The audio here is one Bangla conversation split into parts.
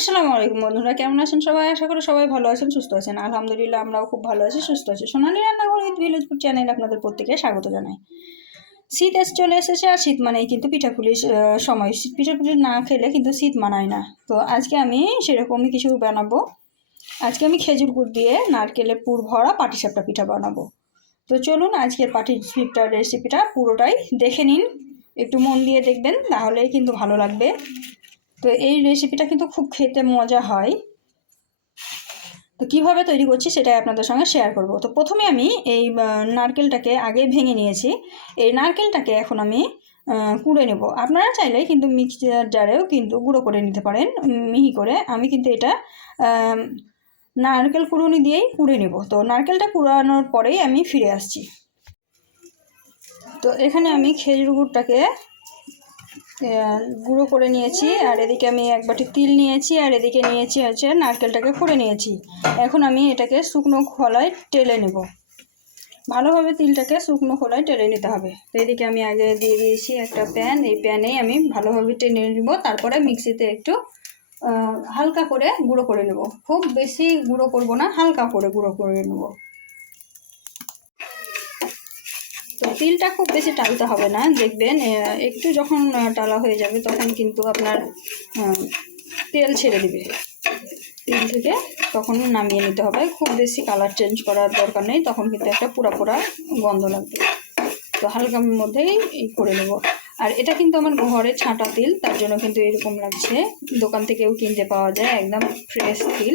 আসসালামু আলাইকুম বন্ধুরা, কেমন আছেন সবাই? আশা করি সবাই ভালো আছেন, সুস্থ আছেন। আলহামদুলিল্লাহ আমরাও খুব ভালো আছি, সুস্থ আছি। সোনালী রান্নাঘর উইথ ভিলেজপুর চ্যানেলে আপনাদের প্রত্যেকে স্বাগত জানাই। শীত চলে এসেছে, আর শীত মানেই কিন্তু পিঠাপুলির সময়। পিঠাপুলি না খেলে কিন্তু শীত মানায় না। তো আজকে আমি সেরকমই কিছু বানাবো। আজকে আমি খেজুর গুড় দিয়ে নারকেলের পুর ভরা পাটিসাপটা পিঠা বানাবো। তো চলুন আজকের পাটিসাপটার রেসিপিটা পুরোটাই দেখে নিন। একটু মন দিয়ে দেখবেন, তাহলেই কিন্তু ভালো লাগবে। তো এই রেসিপিটা কিন্তু খুব খেতে মজা হয়। তো কীভাবে তৈরি করছি সেটাই আপনাদের সঙ্গে শেয়ার করব। তো প্রথমে আমি এই নারকেলটাকে আগে ভেঙে নিয়েছি। এই নারকেলটাকে এখন আমি কুড়ে নেব। আপনারা চাইলে কিন্তু মিক্সচার জারেও কিন্তু গুঁড়ো করে নিতে পারেন মিহি করে। আমি কিন্তু এটা নারকেল কুড়ুনি দিয়েই কুড়ে নেব। তো নারকেলটা কুড়ানোর পরেই আমি ফিরে আসছি। তো এখানে আমি খেজুর গুড়টাকে গুঁড়ো করে নিয়েছি, আর এদিকে আমি এক বাটি তিল নিয়েছি, আর এদিকে নিয়েছি হচ্ছে নারকেলটাকে কুড়ে নিয়েছি। এখন আমি এটাকে শুকনো খোলায় টেলে নেব। ভালোভাবে তিলটাকে শুকনো খোলায় টেলে নিতে হবে। তো এদিকে আমি আগে দিয়ে দিয়েছি একটা প্যান। এই প্যানেই আমি ভালোভাবে টেনে নেব। তারপরে মিক্সিতে একটু হালকা করে গুঁড়ো করে নেব। খুব বেশি গুঁড়ো করব না, হালকা করে গুঁড়ো করে নেব। তো তিলটা খুব বেশি টালতে হবে না, দেখবেন একটু যখন টালা হয়ে যাবে তখন কিন্তু আপনার তেল ছেড়ে দিবে। তিল থেকে তখন নামিয়ে নিতে হবে। খুব বেশি কালার চেঞ্জ করার দরকার নেই, তখন কিন্তু একটা পোড়া পোড়া গন্ধ লাগবে। তো হালকার মধ্যেই করে নেব। আর এটা কিন্তু আমার ঘরে ছাঁটা তিল, তার জন্য কিন্তু এরকম লাগছে। দোকান থেকেও কিনতে পাওয়া যায় একদম ফ্রেশ তিল,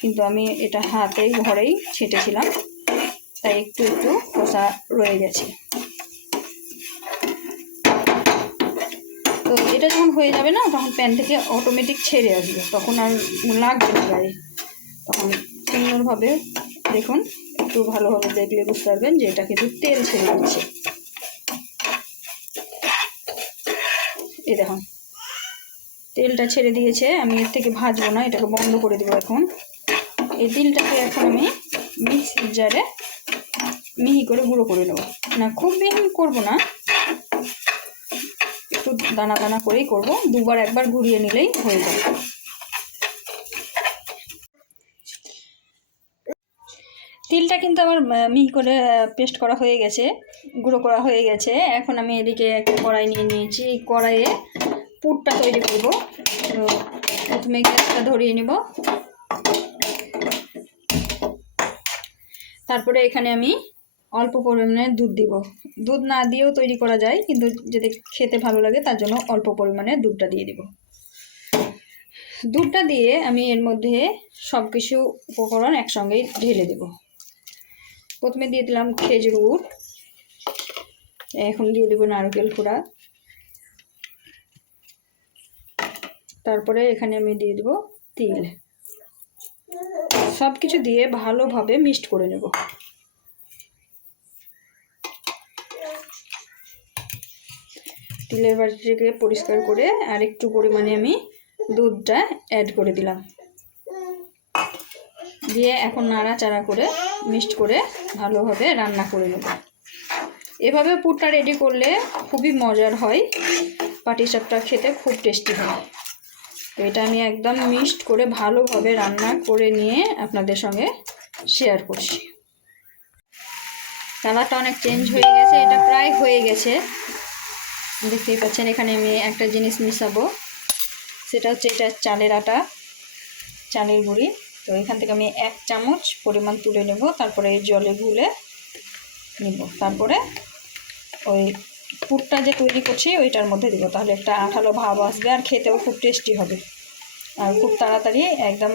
কিন্তু আমি এটা হাতেই ঘরেই ছেঁটেছিলাম, তাই একটু একটু খোসা রয়ে গেছে। তো এটা যখন হয়ে যাবে না, তখন প্যান থেকে অটোমেটিক ছেড়ে আসবে, তখন আর লাগবে না গায়ে। তখন সুন্দরভাবে দেখুন, একটু ভালোভাবে দেখলে বুঝতে পারবেন যে এটা কিন্তু তেল ছেড়ে দিচ্ছে। এই দেখুন তেলটা ছেড়ে দিয়েছে। আমি এর থেকে ভাজবো না, এটাকে বন্ধ করে দেবো এখন। এই তিলটাকে এখন আমি মিক্সির জারে মিহি করে গুঁড়ো করে নেব। না, খুব মিহি করবো না, একটু দানা দানা করেই করব। দুবার একবার ঘুরিয়ে নিলেই হয়ে যাবে। তিলটা কিন্তু আমার মিহি করে পেস্ট করা হয়ে গেছে, গুঁড়ো করা হয়ে গেছে। এখন আমি এদিকে একটা কড়াই নিয়ে নিয়েছি। এই কড়াইয়ে পুরটা তৈরি করব। তো প্রথমে গ্যাসটা ধরিয়ে নেব। তারপরে এখানে আমি অল্প পরিমাণে দুধ দিব। দুধ না দিয়েও তৈরি করা যায়, কিন্তু যদি খেতে ভালো লাগে তার জন্য অল্প পরিমাণে দুধটা দিয়ে দিব। দুধটা দিয়ে আমি এর মধ্যে সব কিছু উপকরণ একসঙ্গেই ঢেলে দেব। প্রথমে দিয়ে দিলাম খেজুর গুড়, এখন দিয়ে দেবো নারকেল কোড়া, তারপরে এখানে আমি দিয়ে দেবো তিল। সব কিছু দিয়ে ভালোভাবে মিক্সড করে নেব। তিলের বাটিটাকে পরিষ্কার করে আর একটু পরিমাণে আমি দুধটা অ্যাড করে দিলাম। দিয়ে এখন নাড়াচাড়া করে মিক্সড করে ভালোভাবে রান্না করে নেব। এভাবে পুরটা রেডি করলে খুবই মজার হয়, পাটিসাপটা খেতে খুব টেস্টি হয়। তো এটা আমি একদম মিক্সড করে ভালোভাবে রান্না করে নিয়ে আপনাদের সঙ্গে শেয়ার করছি। কালারটা অনেক চেঞ্জ হয়ে গেছে, এটা প্রায় হয়ে গেছে, দেখতেই পাচ্ছেন। এখানে আমি একটা জিনিস মিশাবো, সেটা হচ্ছে এটা চালের আটা, চালের গুঁড়ি। তো এখান থেকে আমি 1 চামচ পরিমাণ তুলে নেব, তারপরে এই জলে গুলে নেব। তারপরে ওই পুরটা যে তৈরি করছি ওইটার মধ্যে দেবো, তাহলে একটা আঠালো ভাব আসবে, আর খেতেও খুব টেস্টি হবে, আর খুব তাড়াতাড়ি একদম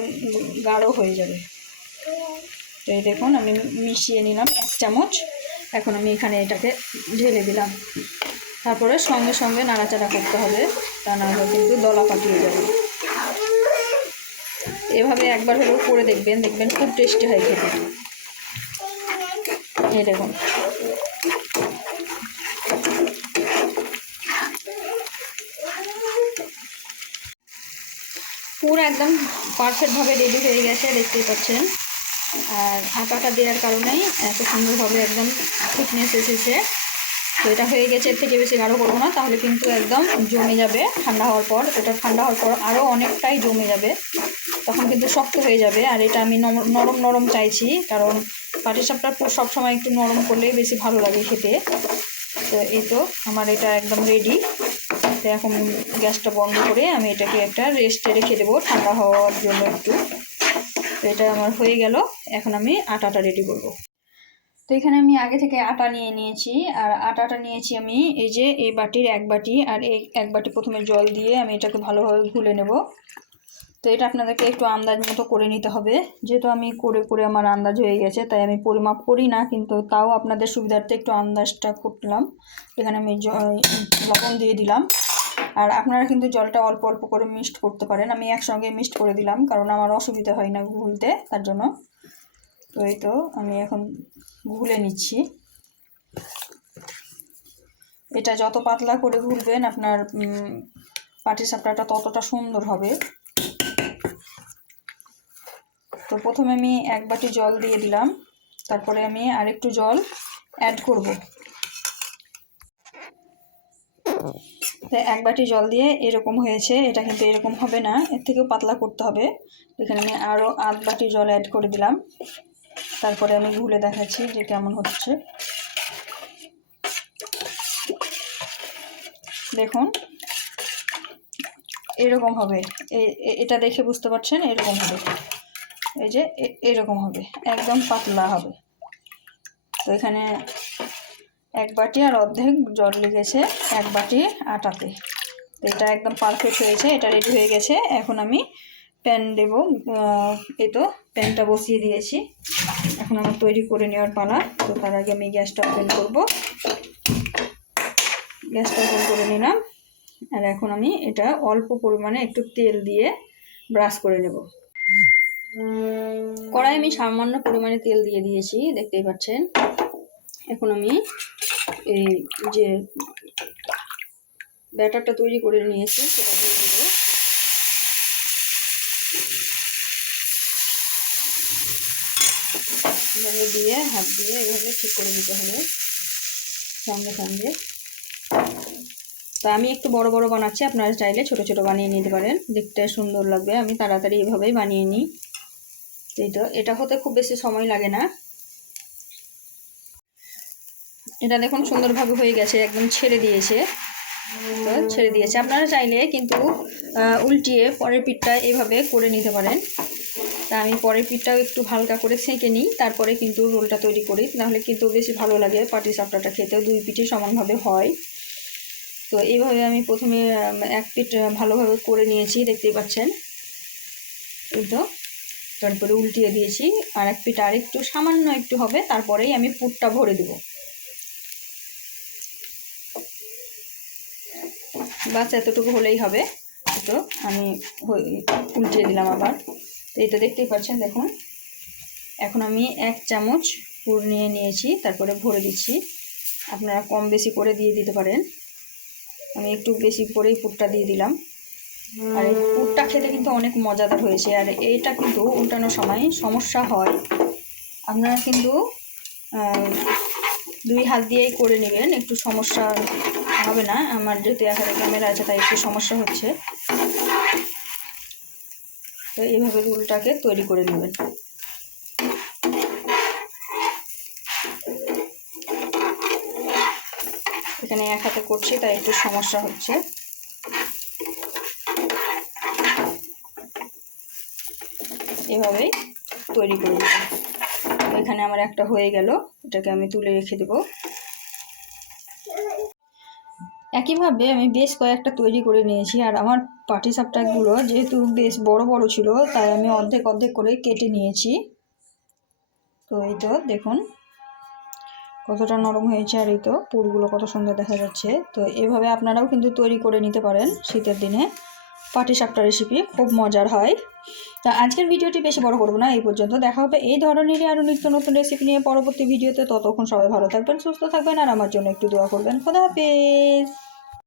গাঢ় হয়ে যাবে। তো এই দেখুন আমি মিশিয়ে নিলাম 1 চামচ। এখন আমি এখানে এটাকে ঢেলে দিলাম। তারপরে সঙ্গে সঙ্গে নাড়াচাড়া করতে হবে, তা না হলে কিন্তু দলা পাকিয়ে যাবে। এভাবে একবার হলেও করে দেখবেন, দেখবেন খুব টেস্টি হয় খেতে। এই দেখুন পুরো একদম পারফেক্টভাবে রেডি হয়ে গেছে, দেখতেই পাচ্ছেন। আর আটাটা দেওয়ার কারণেই এত সুন্দরভাবে একদম থিকনেস এসেছে। তো এটা হয়ে গেছে, এর থেকে বেশি গাঢ় করবো না, তাহলে কিন্তু একদম জমে যাবে। ঠান্ডা হওয়ার পর এটা ঠান্ডা হওয়ার পর আরও অনেকটাই জমে যাবে, তখন কিন্তু শক্ত হয়ে যাবে। আর এটা আমি নরম নরম চাইছি, কারণ পাটিসাপটার পুর সবসময় একটু নরম করলেই বেশি ভালো লাগে খেতে। তো এই তো আমার এটা একদম রেডি। তো এখন গ্যাসটা বন্ধ করে আমি এটাকে একটা রেস্টে রেখে দেবো ঠান্ডা হওয়ার জন্য একটু। তো এটা আমার হয়ে গেল, এখন আমি আটাটা রেডি করব। তো এখানে আমি আগে থেকে আটা নিয়ে নিয়েছি, আর আটাটা নিয়েছি আমি এই যে এই বাটির 1 বাটি, আর এই 1 বাটি প্রথমে জল দিয়ে আমি এটাকে ভালোভাবে গুলে নেব। তো এটা আপনাদেরকে একটু আন্দাজ মতো করে নিতে হবে, যেহেতু আমি করে করে আমার আন্দাজ হয়ে গেছে, তাই আমি পরিমাপ করি না, কিন্তু তাও আপনাদের সুবিধার্থে একটু আন্দাজটা করলাম। এখানে আমি লবণ দিয়ে দিলাম, আর আপনারা কিন্তু জলটা অল্প অল্প করে মিক্সড করতে পারেন। আমি একসঙ্গে মিক্সড করে দিলাম, কারণ আমার অসুবিধা হয় না গুলতে, তার জন্য। তো এই তো আমি এখন গুলে নিচ্ছি। এটা যত পাতলা করে গুলবেন আপনার পাটিসাপটাটা ততটা সুন্দর হবে। তো প্রথমে আমি 1 বাটি জল দিয়ে দিলাম, তারপরে আমি আরেকটু জল অ্যাড করব। তো 1 বাটি জল দিয়ে এরকম হয়েছে, এটা কিন্তু এরকম হবে না, এর থেকেও পাতলা করতে হবে। এখানে আমি আরও 1/2 বাটি জল অ্যাড করে দিলাম, তারপরে আমি গুলে দেখাচ্ছি যে কেমন হচ্ছে। দেখুন এরকম হবে, এটা দেখে বুঝতে পারছেন, এরকম হবে, এই যে এরকম হবে, একদম পাতলা হবে। তো এখানে 1 বাটি আর অর্ধেক জল লেগেছে 1 বাটি আটাতে। তো এটা একদম পারফেক্ট হয়েছে, এটা রেডি হয়ে গেছে। এখন আমি প্যান দেবো, এই তো প্যানটা বসিয়ে দিয়েছি, এখন আমার তৈরি করে নেওয়ার পালা। তো তার আগে আমি গ্যাসটা ওপেন করব, গ্যাসটা ওপেন করে নিলাম। আর এখন আমি এটা অল্প পরিমাণে একটু তেল দিয়ে ব্রাশ করে নেব। কড়াই আমি সামান্য পরিমাণে তেল দিয়ে দিয়েছি, দেখতেই পাচ্ছেন। এখন আমি এই যে ব্যাটারটা তৈরি করে নিয়েছি সেটা দিয়ে দেব। এভাবে দিয়ে হাত দিয়ে এভাবে ঠিক করে দিতে হবে সঙ্গে সঙ্গে। তো আমি একটু বড় বড় বানাচ্ছি, আপনারা চাইলে ছোট ছোট বানিয়ে নিতে পারেন, দেখতে সুন্দর লাগবে। আমি তাড়াতাড়ি এভাবেই বানিয়ে নিই। এই তো এটা হতে খুব বেশি সময় লাগে না। এটা দেখুন সুন্দরভাবে হয়ে গেছে, একদম ছেড়ে দিয়েছে। তো ছেড়ে দিয়েছে, আপনারা চাইলে কিন্তু উল্টিয়ে পরের পিঠটা এভাবে করে নিতে পারেন। তা আমি পরের পিঠটাও একটু হালকা করে সেঁকে নিই, তারপরে কিন্তু রোলটা তৈরি করি, তাহলে কিন্তু বেশি ভালো লাগে পাটিসাপটাটা খেতেও, 2 পিঠই সমানভাবে হয়। তো এইভাবে আমি প্রথমে 1 পিঠ ভালোভাবে করে নিয়েছি, দেখতেই পাচ্ছেন। এই তো তারপরে উল্টিয়ে দিয়েছি, আর 1 পিঠ আরেকটু সামান্য একটু হবে, তারপরেই আমি পুরটা ভরে দেব। বাস এতটুকু হলেই হবে। তো আমি উল্টিয়ে দিলাম আবার। তো এই তো দেখতেই পাচ্ছেন, দেখুন। এখন আমি 1 চামচ পুর নিয়ে নিয়েছি, তারপরে ভরে দিচ্ছি। আপনারা কম বেশি করে দিয়ে দিতে পারেন, আমি একটু বেশি করেই পুরটা দিয়ে দিলাম। আর এই পুরটা খেতে কিন্তু অনেক মজাদার হয়েছে। আর এইটা কিন্তু উল্টানোর সময় সমস্যা হয়, আপনারা কিন্তু 2 হাত দিয়েই করে নেবেন, একটু সমস্যা হবে না। আমার যেহেতু এখানে ক্যামেরা আছে তাই একটু সমস্যা হচ্ছে। তো এইভাবে রোলটাকে তৈরি করে নেবেন। এখানে 1 হাতে করছি তাই একটু সমস্যা হচ্ছে। এভাবেই তৈরি করে নেব। এখানে আমার একটা হয়ে গেল, এটাকে আমি তুলে রেখে দেব। একইভাবে আমি বেশ কয়েকটা তৈরি করে নিয়েছি। আর আমার পাটিসাপটাগুলো যেহেতু বেশ বড় বড় ছিল, তাই আমি অর্ধেক অর্ধেক করে কেটে নিয়েছি। তো এই তো দেখুন কতটা নরম হয়েছে, আর এই তো পুরগুলো কত সুন্দর দেখা যাচ্ছে। তো এভাবে আপনারাও কিন্তু তৈরি করে নিতে পারেন শীতের দিনে। পাটিসাপটা রেসিপি খুব মজার হয়। তা আজকের ভিডিওটি বেশি বড় করব না, এই পর্যন্ত। দেখা হবে এই ধরনেরই আরও নিত্য নতুন রেসিপি নিয়ে পরবর্তী ভিডিওতে। ততক্ষণ সবাই ভালো থাকবেন, সুস্থ থাকবেন, আর আমার জন্য একটু দোয়া করবেন। খোদা হাফেজ।